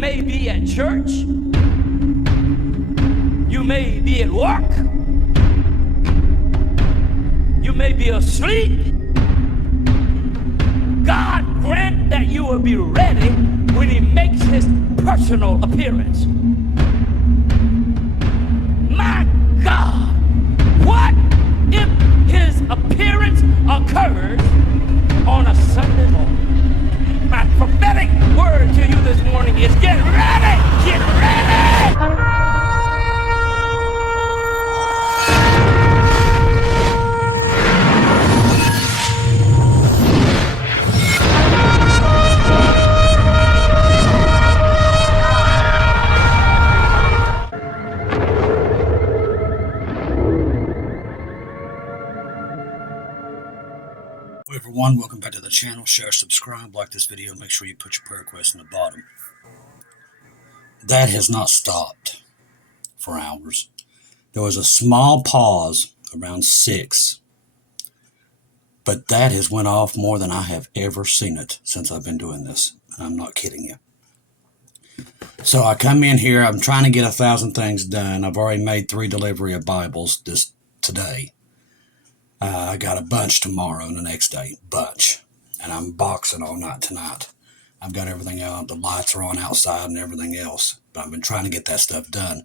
may be at church. You may be at work. You may be asleep. God grant that you will be ready when he makes his personal appearance. My God, what if his appearance occurs on a Sunday morning? My prophetic word to you this morning is get ready! Get ready! Hello everyone, welcome back to the channel. Share, subscribe, like this video, make sure you put your prayer request in the bottom. That has not stopped for hours. There was a small pause around 6, but that has went off more than I have ever seen it since I've been doing this. I'm not kidding you. So I come in here, I'm trying to get 1,000 things done. I've already made 3 delivery of Bibles today. I got a bunch tomorrow and the next day, bunch. And I'm boxing all night tonight. I've got everything out. The lights are on outside and everything else. But I've been trying to get that stuff done.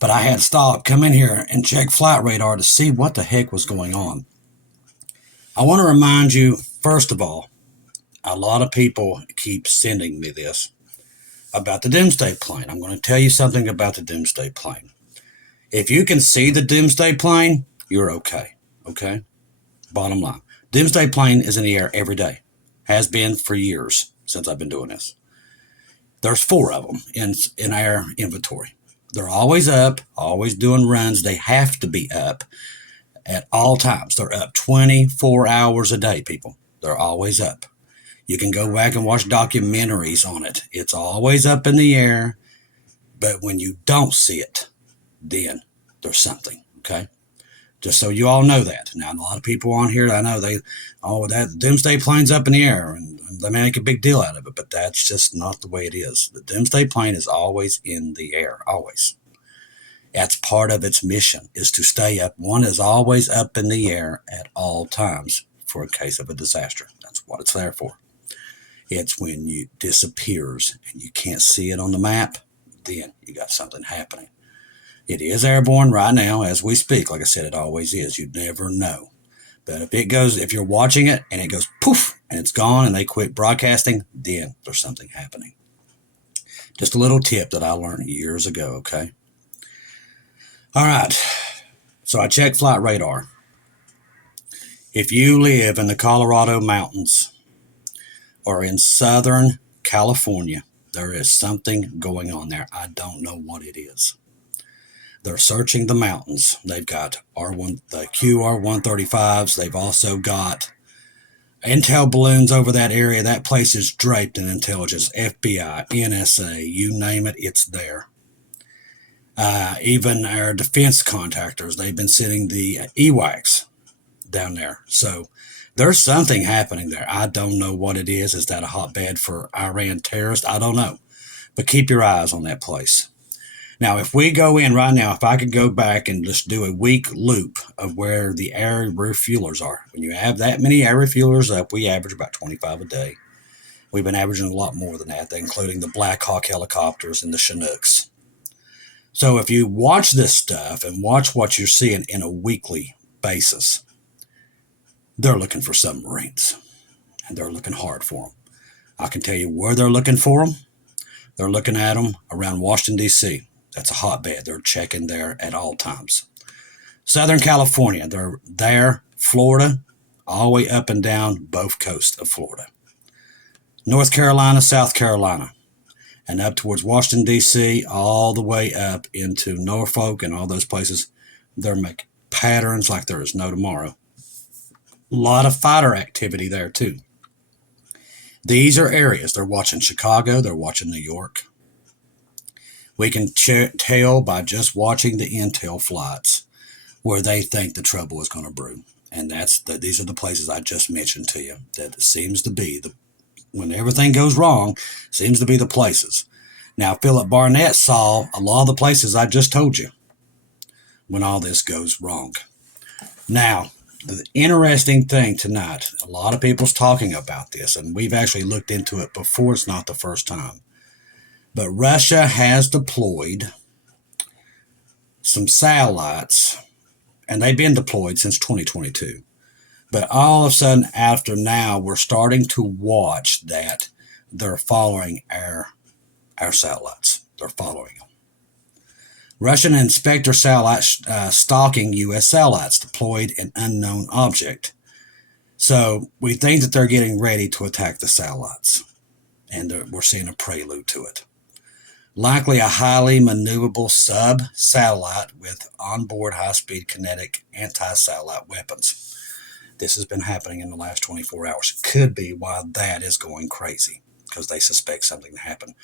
But I had stopped, come in here and check flight radar to see what the heck was going on. I want to remind you, first of all, a lot of people keep sending me this about the doomsday plane. I'm going to tell you something about the doomsday plane. If you can see the doomsday plane, you're okay. Okay? Bottom line. Doomsday plane is in the air every day. Has been for years since I've been doing this. There's 4 of them in our inventory. They're always up, always doing runs. They have to be up at all times. They're up 24 hours a day, people. They're always up. You can go back and watch documentaries on it. It's always up in the air. But when you don't see it, then there's something, okay? Just so you all know that. Now, a lot of people on here, I know that doomsday plane's up in the air, and they make a big deal out of it, but that's just not the way it is. The doomsday plane is always in the air, always. That's part of its mission, is to stay up. One is always up in the air at all times for a case of a disaster. That's what it's there for. It's when it disappears and you can't see it on the map, then you got something happening. It is airborne right now as we speak. Like I said, it always is. You never know. But if you're watching it and it goes poof and it's gone and they quit broadcasting, then there's something happening. Just a little tip that I learned years ago, okay? All right. So I checked flight radar. If you live in the Colorado mountains or in Southern California, there is something going on there. I don't know what it is. They're searching the mountains. They've got the QR-135s. They've also got intel balloons over that area. That place is draped in intelligence. FBI, NSA, you name it, it's there. Even our defense contractors, they've been sending the EWACs down there. So there's something happening there. I don't know what it is. Is that a hotbed for Iran terrorists? I don't know. But keep your eyes on that place. Now, if we go in right now, if I could go back and just do a week loop of where the air refuelers are. When you have that many air refuelers up, we average about 25 a day. We've been averaging a lot more than that, including the Black Hawk helicopters and the Chinooks. So if you watch this stuff and watch what you're seeing in a weekly basis, they're looking for submarines, and they're looking hard for them. I can tell you where they're looking for them. They're looking at them around Washington, D.C. That's a hotbed. They're checking there at all times. Southern California, they're there. Florida, all the way up and down both coasts of Florida. North Carolina, South Carolina, and up towards Washington, D.C., all the way up into Norfolk and all those places. They're making patterns like there is no tomorrow. A lot of fighter activity there, too. These are areas. They're watching Chicago. They're watching New York. We can tell by just watching the intel flights where they think the trouble is going to brew. And these are the places I just mentioned to you that it seems to be, when everything goes wrong, seems to be the places. Now, Philip Barnett saw a lot of the places I just told you when all this goes wrong. Now, the interesting thing tonight, a lot of people's talking about this, and we've actually looked into it before. It's not the first time. But Russia has deployed some satellites, and they've been deployed since 2022. But all of a sudden, after now, we're starting to watch that they're following our satellites. They're following them. Russian inspector satellites stalking U.S. satellites deployed an unknown object. So we think that they're getting ready to attack the satellites, and we're seeing a prelude to it. Likely a highly maneuverable sub-satellite with onboard high-speed kinetic anti-satellite weapons. This has been happening in the last 24 hours. Could be why that is going crazy, because they suspect something to happen.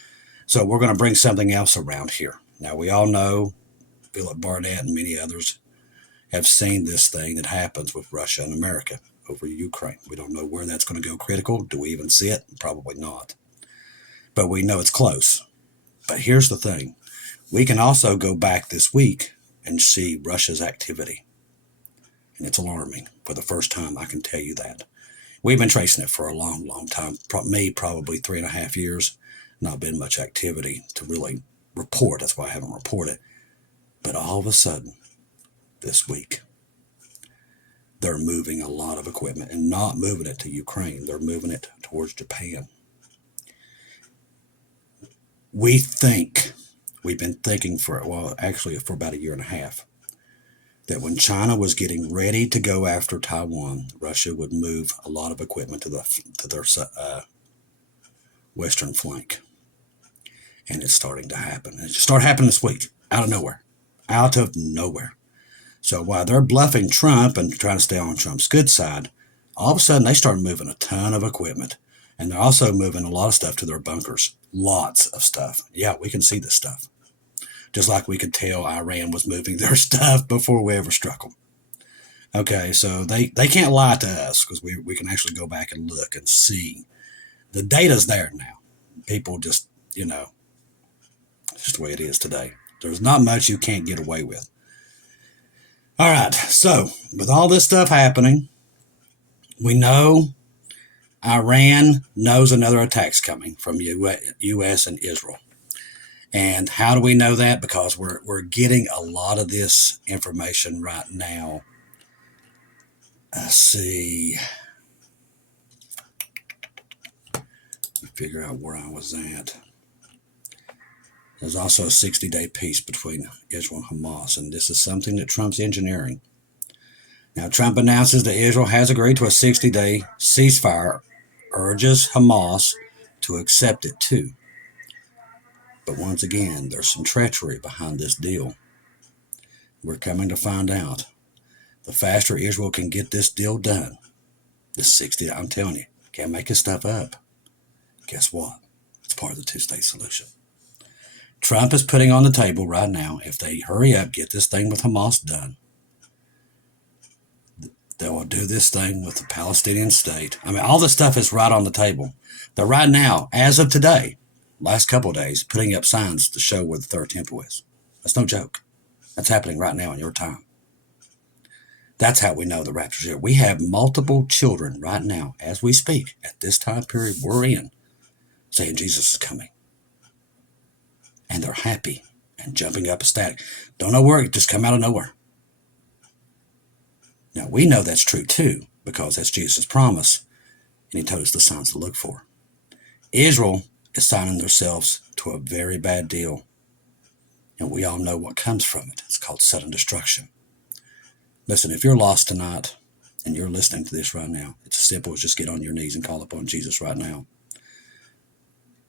So we're going to bring something else around here. Now, we all know Philip Barnett and many others have seen this thing that happens with Russia and America over Ukraine. We don't know where that's going to go critical. Do we even see it? Probably not. But we know it's close. But here's the thing. We can also go back this week and see Russia's activity. And it's alarming. For the first time, I can tell you that. We've been tracing it for a long, long time. Me, probably 3.5 years. Not been much activity to really report. That's why I haven't reported. But all of a sudden, this week, they're moving a lot of equipment and not moving it to Ukraine. They're moving it towards Japan. We've been thinking for about 1.5 years, that when China was getting ready to go after Taiwan, Russia would move a lot of equipment to their western flank. And it's starting to happen. And it started happening this week, out of nowhere. Out of nowhere. So while they're bluffing Trump and trying to stay on Trump's good side, all of a sudden they start moving a ton of equipment. And they're also moving a lot of stuff to their bunkers. Lots of stuff. Yeah, we can see this stuff. Just like we could tell Iran was moving their stuff before we ever struck them. Okay, so they can't lie to us, because we can actually go back and look and see. The data's there now. People just, it's just the way it is today. There's not much you can't get away with. All right, so with all this stuff happening, we know Iran knows another attack's coming from U.S. and Israel. And how do we know that? Because we're getting a lot of this information right now. Let's see. Figure out where I was at. There's also a 60-day peace between Israel and Hamas, and this is something that Trump's engineering. Now, Trump announces that Israel has agreed to a 60-day ceasefire, urges Hamas to accept it too. But once again, there's some treachery behind this deal. We're coming to find out. The faster Israel can get this deal done, this 60, I'm telling you, can't make this stuff up. Guess what? It's part of the two-state solution. Trump is putting on the table right now, if they hurry up, get this thing with Hamas done, they will do this thing with the Palestinian state. I mean, all this stuff is right on the table. They're right now, as of today, last couple of days, putting up signs to show where the third temple is. That's no joke. That's happening right now in your time. That's how we know the rapture's here. We have multiple children right now, as we speak, at this time period we're in, saying Jesus is coming. And they're happy and jumping up ecstatic. Don't know where, it just come out of nowhere. Now, we know that's true too, because that's Jesus' promise, and he told us the signs to look for. Israel is signing themselves to a very bad deal, and we all know what comes from it. It's called sudden destruction. Listen, if you're lost tonight, and you're listening to this right now, it's as simple as just get on your knees and call upon Jesus right now.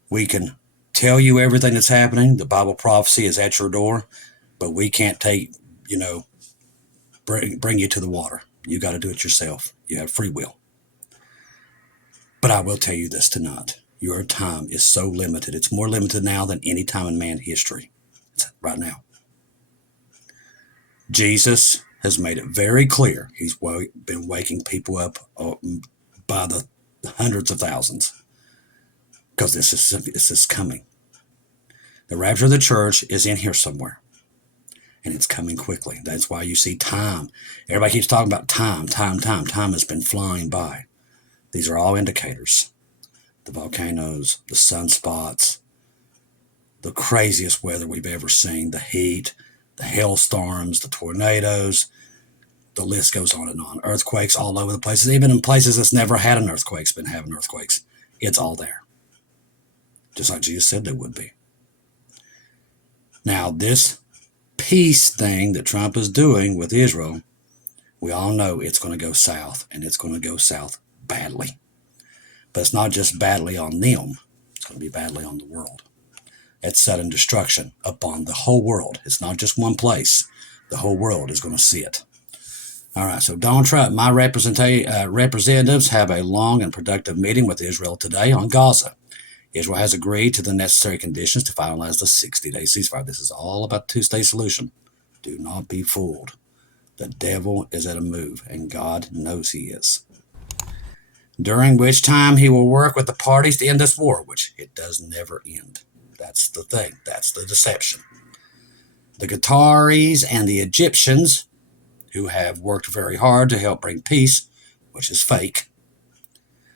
We can tell you everything that's happening. The Bible prophecy is at your door, but we can't bring you to the water. You got to do it yourself. You have free will. But I will tell you this tonight. Your time is so limited. It's more limited now than any time in man's history. It's right now. Jesus has made it very clear. He's been waking people up by the hundreds of thousands, because this is coming. The rapture of the church is in here somewhere, and it's coming quickly. That's why you see time. Everybody keeps talking about time. Time has been flying by. These are all indicators. The volcanoes, the sunspots, the craziest weather we've ever seen, the heat, the hailstorms, the tornadoes, the list goes on and on. Earthquakes all over the places, even in places that's never had an earthquake's been having earthquakes. It's all there. Just like Jesus said there would be. Now, this peace thing that Trump is doing with Israel, we all know it's going to go south, and it's going to go south badly. But it's not just badly on them. It's going to be badly on the world. It's sudden destruction upon the whole world. It's not just one place. The whole world is going to see it. All right, so Donald Trump, my representatives have a long and productive meeting with Israel today on Gaza. Israel has agreed to the necessary conditions to finalize the 60-day ceasefire. This is all about the two-state solution. Do not be fooled. The devil is at a move, and God knows he is. During which time he will work with the parties to end this war, which it does never end. That's the thing. That's the deception. The Qataris and the Egyptians, who have worked very hard to help bring peace, which is fake,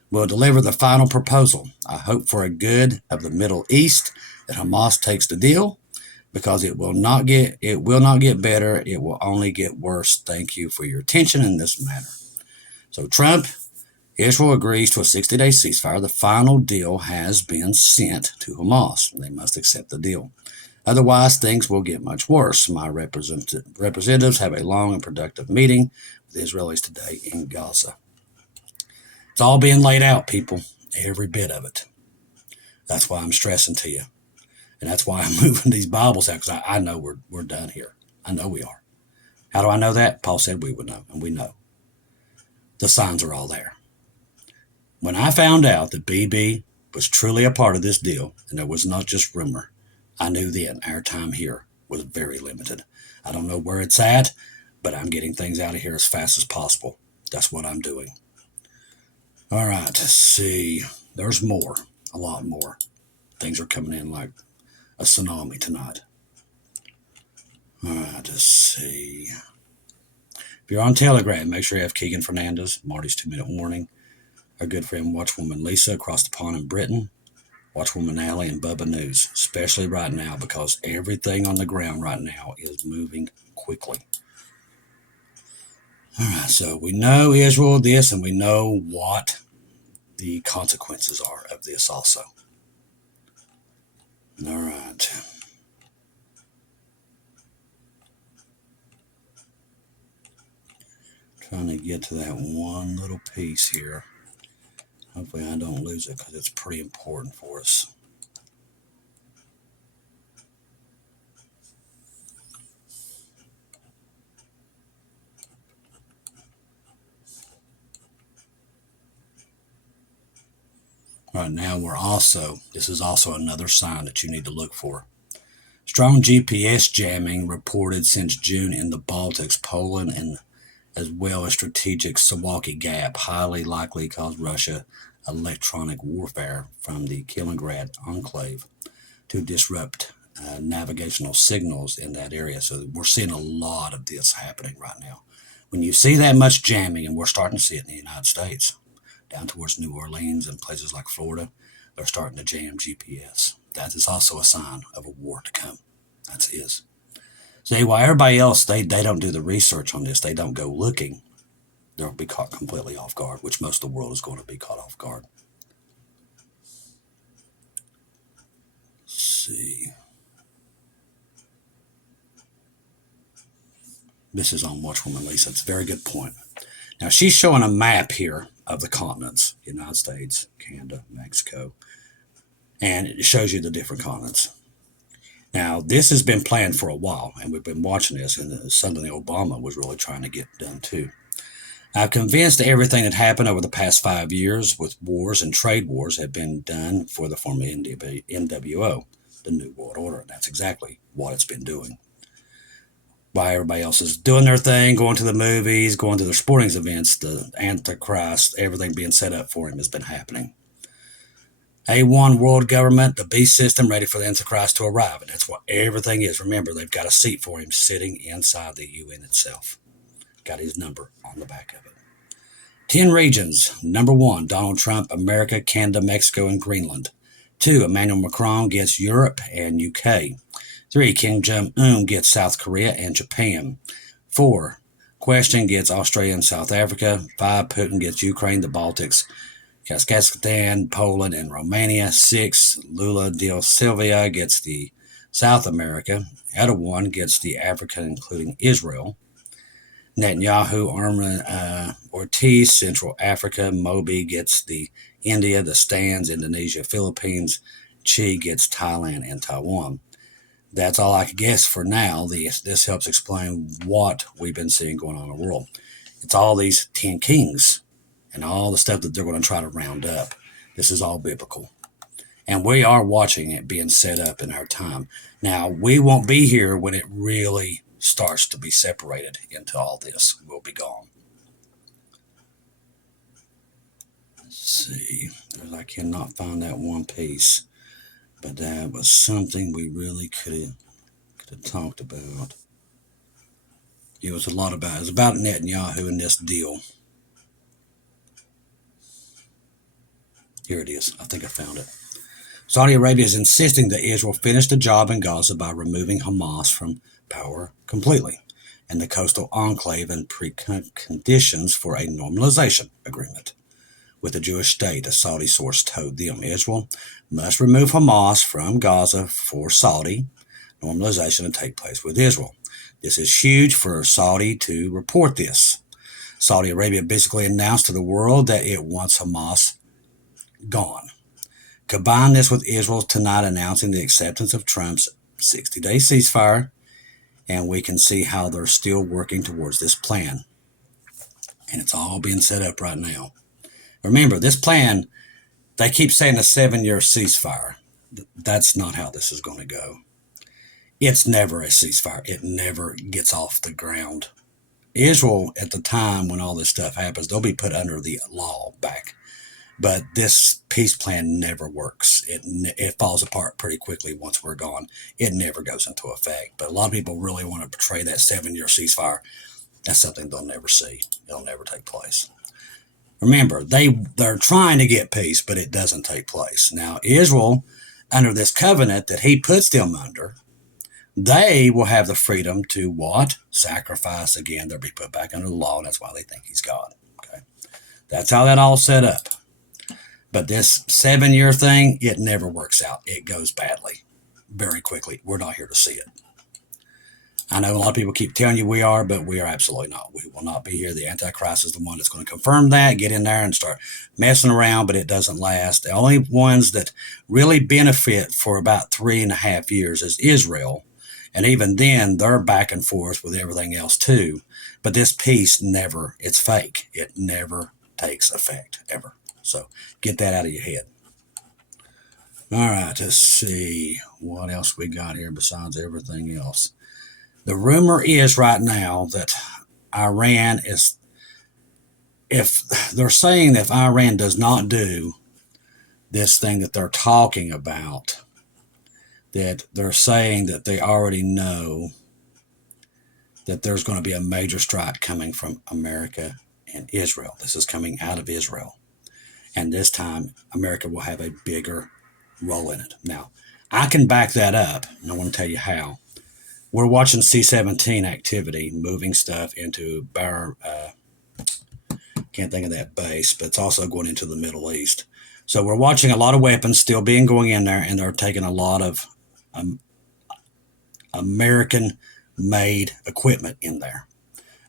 will deliver the final proposal. I hope for a good of the Middle East that Hamas takes the deal, because it will not get better. It will only get worse. Thank you for your attention in this matter. So Trump, Israel agrees to a 60-day ceasefire. The final deal has been sent to Hamas. They must accept the deal. Otherwise, things will get much worse. My representatives have a long and productive meeting with the Israelis today in Gaza. It's all being laid out, people. Every bit of it. That's why I'm stressing to you. And that's why I'm moving these Bibles out, because I know we're done here. I know we are. How do I know that? Paul said we would know, and we know. The signs are all there. When I found out that BB was truly a part of this deal, and it was not just rumor, I knew then our time here was very limited. I don't know where it's at, but I'm getting things out of here as fast as possible. That's what I'm doing. All right, let's see. There's more, a lot more. Things are coming in like a tsunami tonight. All right, let's see. If you're on Telegram, make sure you have Keegan Fernandez, Marty's 2-minute warning, our good friend Watchwoman Lisa across the pond in Britain, Watchwoman Allie, and Bubba News, especially right now, because everything on the ground right now is moving quickly. All right, so we know Israel this, and we know what the consequences are of this also. All right. Trying to get to that one little piece here. Hopefully I don't lose it, because it's pretty important for us. Right now this is also another sign that you need to look for. Strong GPS jamming reported since June in the Baltics, Poland, and as well as strategic Suwalki Gap, highly likely cause Russia electronic warfare from the Kaliningrad enclave to disrupt navigational signals in that area. So we're seeing a lot of this happening right now. When you see that much jamming, and we're starting to see it in the United States, down towards New Orleans and places like Florida, they're starting to jam GPS. That is also a sign of a war to come. That is. See, while everybody else, they don't do the research on this, they don't go looking, they'll be caught completely off guard, which most of the world is going to be caught off guard. Let's see. This is on Watchwoman Lisa. It's a very good point. Now, she's showing a map here of the continents, United States, Canada, Mexico, and it shows you the different continents. Now, this has been planned for a while, and we've been watching this, and it's something that Obama was really trying to get done too. I'm convinced everything that happened over the past 5 years with wars and trade wars have been done for the former NWO, the New World Order, and that's exactly what it's been doing. While everybody else is doing their thing, going to the movies, going to their sporting events, the Antichrist, everything being set up for him has been happening. A1 world government, the beast system, ready for the Antichrist to arrive. And that's what everything is. Remember, they've got a seat for him sitting inside the UN itself. Got his number on the back of it. 10 regions. Number 1, Donald Trump, America, Canada, Mexico, and Greenland. 2, Emmanuel Macron gets Europe and UK. 3, Kim Jong-un gets South Korea and Japan. 4, Question gets Australia and South Africa. 5, Putin gets Ukraine, the Baltics, Kazakhstan, Poland, and Romania. 6, Lula da Silva gets the South America. Erdogan gets the Africa, including Israel. Netanyahu, Ortiz, Central Africa. Mobi gets the India, the Stans, Indonesia, Philippines. Xi gets Thailand and Taiwan. That's all I could guess for now. This helps explain what we've been seeing going on in the world. It's all these 10 kings and all the stuff that they're going to try to round up. This is all biblical. And we are watching it being set up in our time. Now, we won't be here when it really starts to be separated into all this. We'll be gone. Let's see. I cannot find that one piece. But that was something we really could have talked about. It was about Netanyahu and this deal. Here it is. I think I found it. Saudi Arabia is insisting that Israel finish the job in Gaza by removing Hamas from power completely, and the coastal enclave and preconditions for a normalization agreement with the Jewish state. A Saudi source told them Israel must remove Hamas from Gaza for Saudi normalization to take place with Israel. This is huge for Saudi to report this. Saudi Arabia basically announced to the world that it wants Hamas gone. Combine this with Israel tonight announcing the acceptance of Trump's 60-day ceasefire, and we can see how they're still working towards this plan. And it's all being set up right now. Remember, this plan, they keep saying a 7-year ceasefire. That's not how this is going to go. It's never a ceasefire. It never gets off the ground. Israel, at the time when all this stuff happens, they'll be put under the law back. But this peace plan never works. It falls apart pretty quickly once we're gone. It never goes into effect. But a lot of people really want to portray that 7-year ceasefire. That's something they'll never see. It'll never take place. Remember, they're trying to get peace, but it doesn't take place. Now, Israel, under this covenant that he puts them under, they will have the freedom to what? Sacrifice again. They'll be put back under the law, and that's why they think he's God. Okay, that's how that all set up. But this 7-year thing, it never works out. It goes badly, very quickly. We're not here to see it. I know a lot of people keep telling you we are, but we are absolutely not. We will not be here. The Antichrist is the one that's going to confirm that, get in there and start messing around, but it doesn't last. The only ones that really benefit for about 3.5 years is Israel. And even then, they're back and forth with everything else too. But this peace never, it's fake. It never takes effect, ever. So get that out of your head. All right, let's see what else we got here besides everything else. The rumor is right now that Iran is, if they're saying that if Iran does not do this thing that they're talking about, that they're saying that they already know that there's going to be a major strike coming from America and Israel. This is coming out of Israel. And this time, America will have a bigger role in it. Now, I can back that up, and I want to tell you how. We're watching C-17 activity, moving stuff into can't think of that base, but it's also going into the Middle East. So we're watching a lot of weapons still going in there, and they're taking a lot of American-made equipment in there.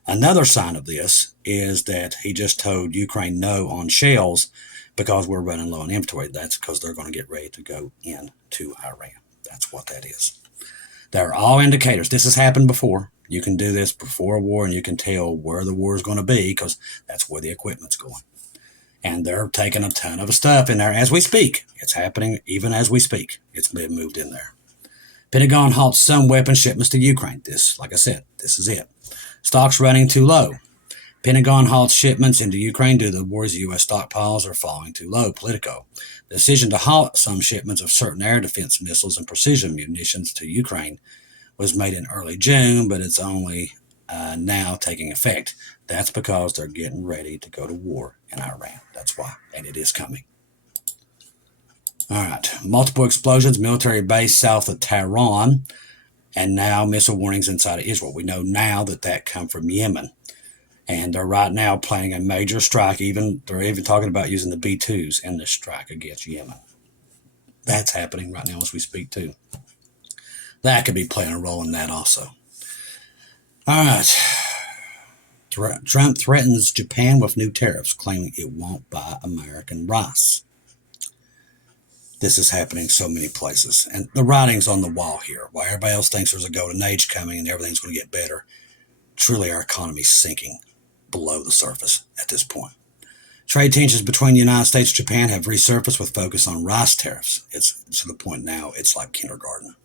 Another sign of this is that he just told Ukraine no on shells because we're running low on inventory. That's because they're going to get ready to go into Iran. That's what that is. They're all indicators. This has happened before. You can do this before a war, and you can tell where the war is going to be because that's where the equipment's going. And they're taking a ton of stuff in there as we speak. It's happening even as we speak. It's been moved in there. Pentagon halts some weapon shipments to Ukraine. This, like I said, this is it. Stocks running too low. Pentagon halts shipments into Ukraine due to the war's U.S. stockpiles are falling too low. Politico. The decision to halt some shipments of certain air defense missiles and precision munitions to Ukraine was made in early June, but it's only now taking effect. That's because they're getting ready to go to war in Iran. That's why, and it is coming. All right, multiple explosions, military base south of Tehran, and now missile warnings inside of Israel. We know now that come from Yemen, and they're right now planning a major strike. They're even talking about using the B-2s in this strike against Yemen. That's happening right now as we speak too. That could be playing a role in that also. All right. Trump threatens Japan with new tariffs, claiming it won't buy American rice. This is happening so many places. And the writing's on the wall here. While everybody else thinks there's a golden age coming and everything's going to get better, truly our economy's sinking below the surface at this point. Trade tensions between the United States and Japan have resurfaced with focus on rice tariffs. It's to the point now it's like kindergarten.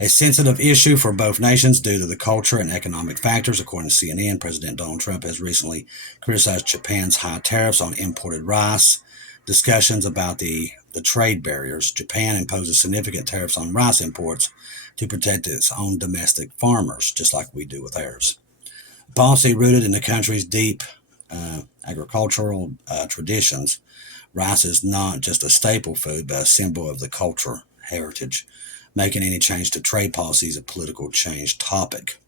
A sensitive issue for both nations due to the culture and economic factors. According to CNN, President Donald Trump has recently criticized Japan's high tariffs on imported rice. Discussions about the trade barriers. Japan imposes significant tariffs on rice imports to protect its own domestic farmers, just like we do with ours. A policy rooted in the country's deep agricultural traditions. Rice is not just a staple food, but a symbol of the culture heritage, making any change to trade policies a political change topic.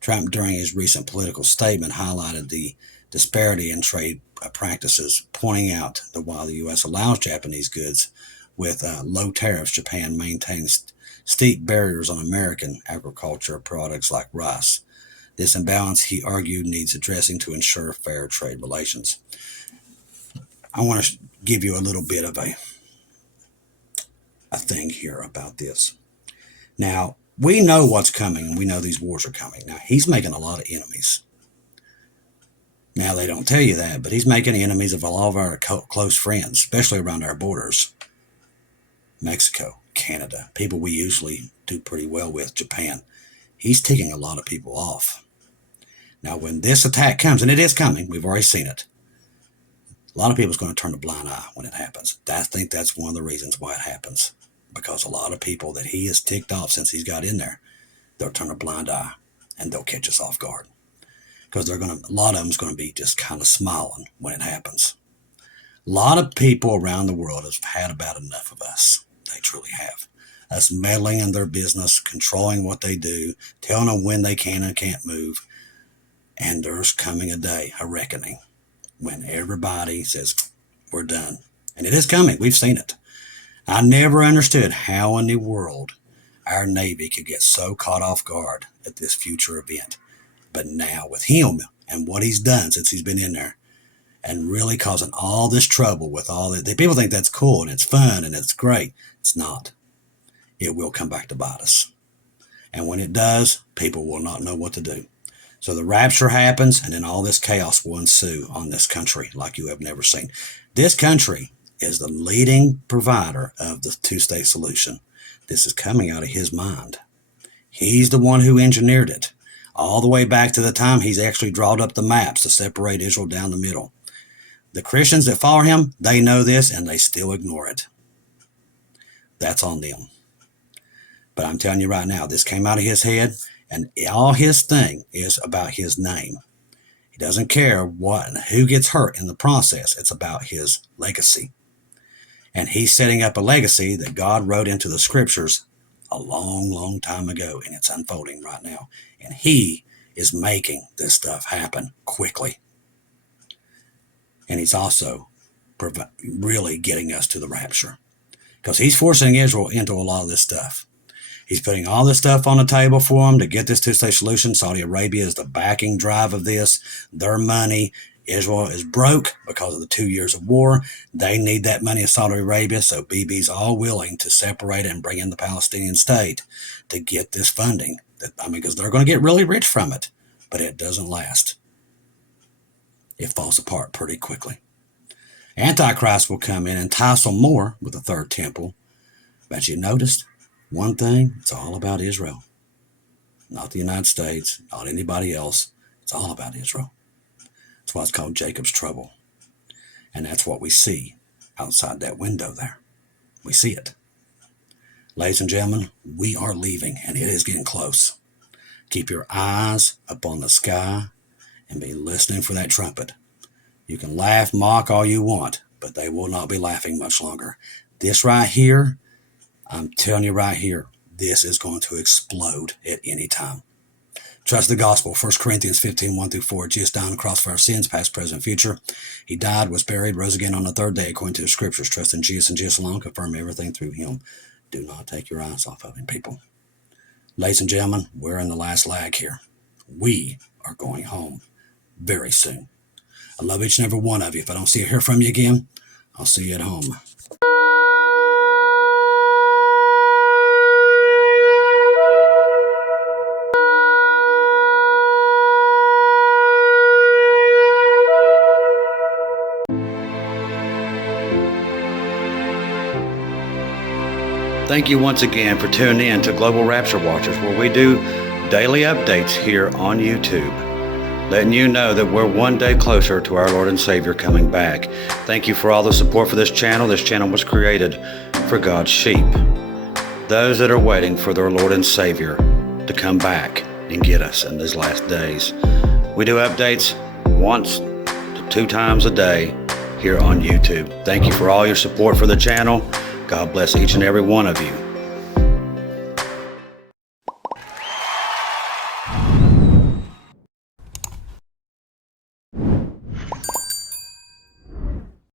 Trump, during his recent political statement, highlighted the disparity in trade practices, pointing out that while the U.S. allows Japanese goods with low tariffs, Japan maintains steep barriers on American agriculture products like rice. This imbalance, he argued, needs addressing to ensure fair trade relations. I want to give you a little bit of a thing here about this. Now, we know what's coming, and we know these wars are coming. Now, he's making a lot of enemies. Now, they don't tell you that, but he's making enemies of all of our close friends, especially around our borders. Mexico, Canada, people we usually do pretty well with, Japan. He's taking a lot of people off. Now, when this attack comes, and it is coming, we've already seen it, a lot of people's going to turn a blind eye when it happens. I think that's one of the reasons why it happens, because a lot of people that he has ticked off since he's got in there, they'll turn a blind eye, and they'll catch us off guard. Because a lot of them's going to be just kind of smiling when it happens. A lot of people around the world have had about enough of us. They truly have. Us meddling in their business, controlling what they do, telling them when they can and can't move. And there's coming a day, a reckoning, when everybody says, we're done. And it is coming. We've seen it. I never understood how in the world our Navy could get so caught off guard at this future event. But now with him and what he's done since he's been in there and really causing all this trouble with all that, people think that's cool and it's fun and it's great. It's not. It will come back to bite us. And when it does, people will not know what to do. So the rapture happens, and then all this chaos will ensue on this country like you have never seen. This country is the leading provider of the two-state solution. This is coming out of his mind. He's the one who engineered it, all the way back to the time he's actually drawn up the maps to separate Israel down the middle. The Christians that follow him, they know this, and they still ignore it. That's on them. But I'm telling you right now, this came out of his head, and all his thing is about his name. He doesn't care what and who gets hurt in the process. It's about his legacy. And he's setting up a legacy that God wrote into the scriptures a long, long time ago, and it's unfolding right now. And he is making this stuff happen quickly. And he's also really getting us to the rapture, because he's forcing Israel into a lot of this stuff. He's putting all this stuff on the table for them to get this two-state solution. Saudi Arabia is the backing drive of this. Their money. Israel is broke because of the 2 years of war. They need that money of Saudi Arabia, so BB's all willing to separate it and bring in the Palestinian state to get this funding. Because they're going to get really rich from it, but it doesn't last. It falls apart pretty quickly. Antichrist will come in and tussle more with the third temple. But you noticed one thing, it's all about Israel. Not the United States, not anybody else. It's all about Israel. That's why it's called Jacob's trouble. And that's what we see outside that window there. We see it. Ladies and gentlemen, we are leaving, and it is getting close. Keep your eyes upon the sky and be listening for that trumpet. You can laugh, mock all you want, but they will not be laughing much longer. This right here, I'm telling you right here, this is going to explode at any time. Trust the gospel. 1 Corinthians 15, 1-4. Jesus died on the cross for our sins, past, present, future. He died, was buried, rose again on the third day, according to the scriptures. Trust in Jesus and Jesus alone. Confirm everything through him. Do not take your eyes off of him, people. Ladies and gentlemen, we're in the last lag here. We are going home very soon. I love each and every one of you. If I don't see or hear from you again, I'll see you at home. Thank you once again for tuning in to Global Rapture Watchers, where we do daily updates here on YouTube, letting you know that we're one day closer to our Lord and Savior coming back. Thank you for all the support for this channel. This channel was created for God's sheep, those that are waiting for their Lord and Savior to come back and get us in these last days. We do updates once to 2 times a day here on YouTube. Thank you for all your support for the channel. God bless each and every one of you.